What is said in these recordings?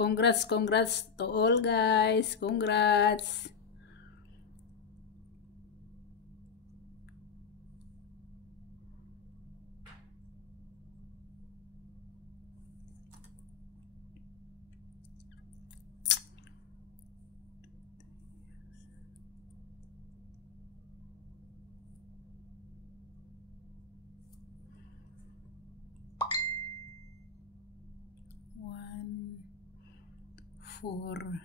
Congrats to all guys. Congrats. One, 4,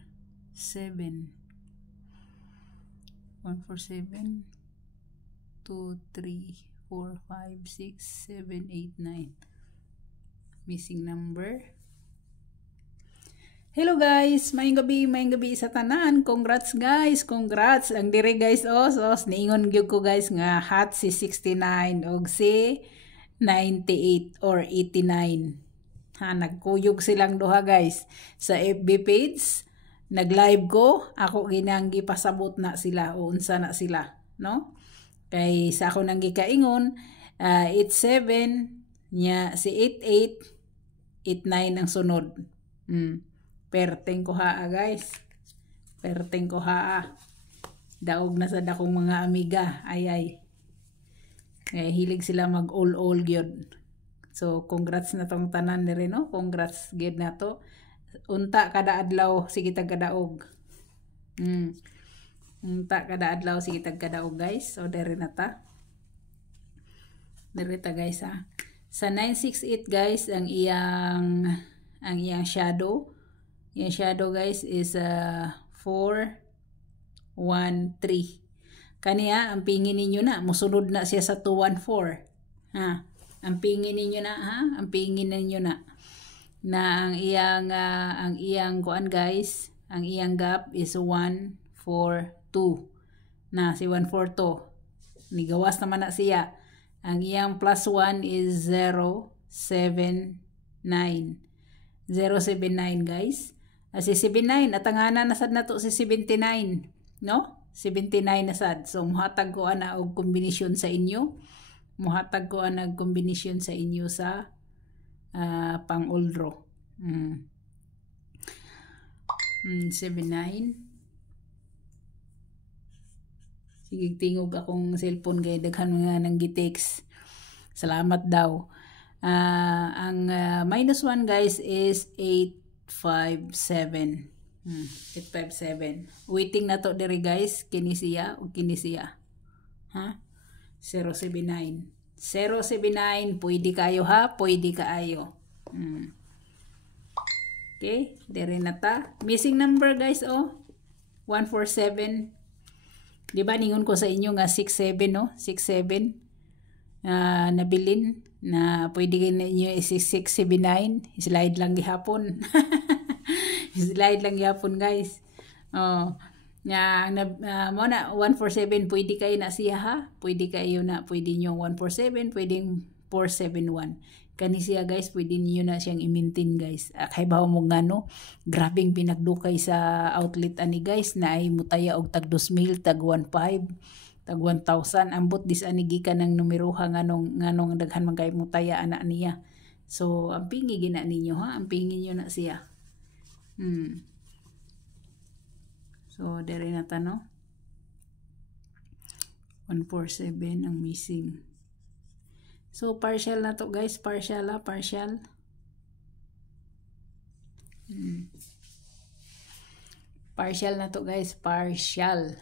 7. 1, 4, 7. 2, 3, 4, 5, 6, 7, 8, 9. Missing number. Hello guys, maayong gabi sa tanan. Congrats guys, congrats. Ang dire guys niingon gyud ko guys nga hot si 69 og si 98 or 89. Ha, nagkuyog silang duha guys sa FB page. Nag-live ko, ako ginang gipasabot na sila o unsa na sila, no? Kay sa ako nang gikaingon, 87 nya si 88, 89 ang sunod. Perteng ko haa guys. Perteng ko haa. Daog na sa dakong mga amiga. Ay. Hilig sila mag all gyud. So congrats na tong tanan nire no. Congrats gyud na to. Unta kada adlaw sige tag kadaog. Unta kada adlaw sige tag kadaog guys. So dire na ta. Dire ta guys ha. Sa 968 guys ang iyang shadow. Yung shadow guys is 4, 1, 3. Kaniya, ang pingin ninyo na, musunod na siya sa 214. Ha? Ang pingin ninyo na, ha? Ang pingin ninyo na. Na ang iyang kuan guys, ang iyang gap is 1, 4, 2. Na, si 142. Nigawas naman na siya. Ang iyang plus 1 is 0, 7, 9. 079 guys. Si 79 at tanganan nasad na to si 79, no? 79 nasad. So muhatag ko ana og kombinasyon sa inyo. Muhatag ko ana og kombinasyon sa inyo sa pang-uldro. 79. Sige tingog akong cellphone kay daghan nga nang gi-text. Salamat daw. Ang minus 1 guys is 857. 857. Waiting na to diri guys. Kinisiya o kinisiya. Ha? 079. 079. Pwede kayo ha? Pwede kaayo. Okay. Diri na ta. Missing number guys 147. Diba ningon ko sa inyo nga 67 no? 67. Nabilin na pwede kayo ninyo 679 slide lang gihapon. Slide lang gihapon guys. Mo na 147 pwede kayo na siya ha, pwede kayo na, pwede nyo 147, pwedeng 471 kani siya guys, pwede niyo na siyang i-maintain guys. Kay bawo mo ngano, grabing pinagdukay sa outlet ani guys na ay mutaya og tag 2,000, tag 1,500, tag 1,000 ambot dis ani gikan ng numeroha nganong daghan man kay mutaya ana niya. So ang pingi gina ninyo ha, ang pingi niyo na siya. So dere na ta no. 147 ang missing. So partial na to guys, partial ha, partial. Partial na to guys, partial.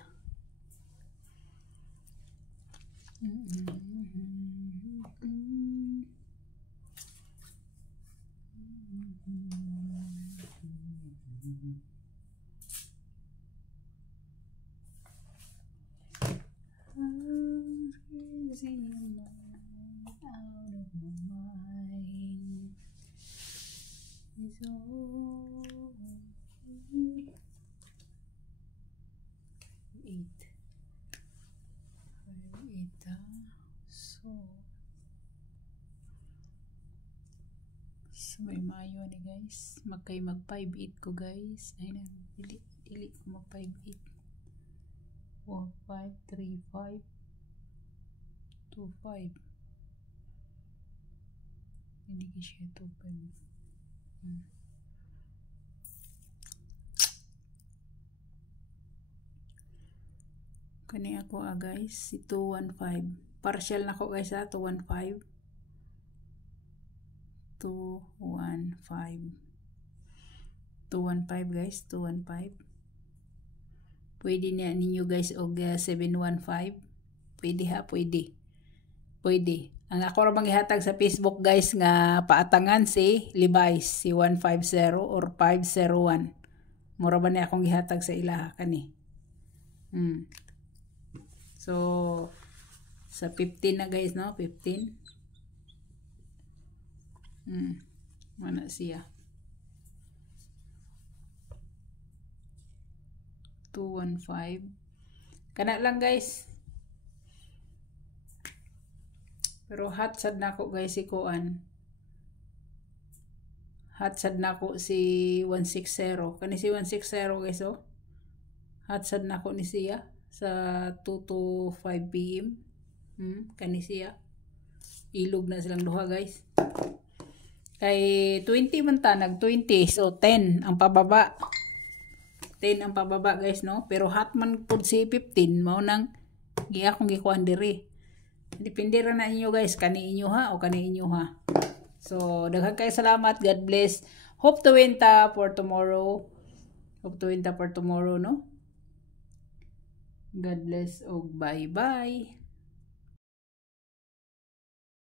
So may mayo ni guys, mag 5-8 ko guys. Ay na, dili ko mag 5-8. 4, 5, 3, 5, 2, 5. Hindi ko siya 2, 5. Kani ako guys, si 215. Partial na ko guys ha, 215. 215. 215 guys, 215. Pwede niya ninyo guys og 715. Pwede ha, pwede. Pwede. Ang ako ra bang gihatag sa Facebook guys nga paatangan si Levi's, si 150 or 501. Mura ba niya akong gihatag sa ila kani. So sa 15 na guys no, 15. Mana siya. 215. Kana lang guys. Pero hot sad na ako guys si Kuan. Hot sad na ako si 160. Kani si 160 guys oh. Hot sad na ako ni siya sa 2 to 5 PM. Kani siya. Ilog na silang duha guys. Kay 20 man ta, nag 20. So 10 ang pababa. 10 ang pababa guys no. Pero hot man pud si 15. Mao nang giya akong gikuan diri. Depende ra na inyo guys, kani inyo ha o kani inyo ha. So daghang kay salamat. God bless. Hope to win ta for tomorrow. Hope to win ta for tomorrow no. God bless og bye bye.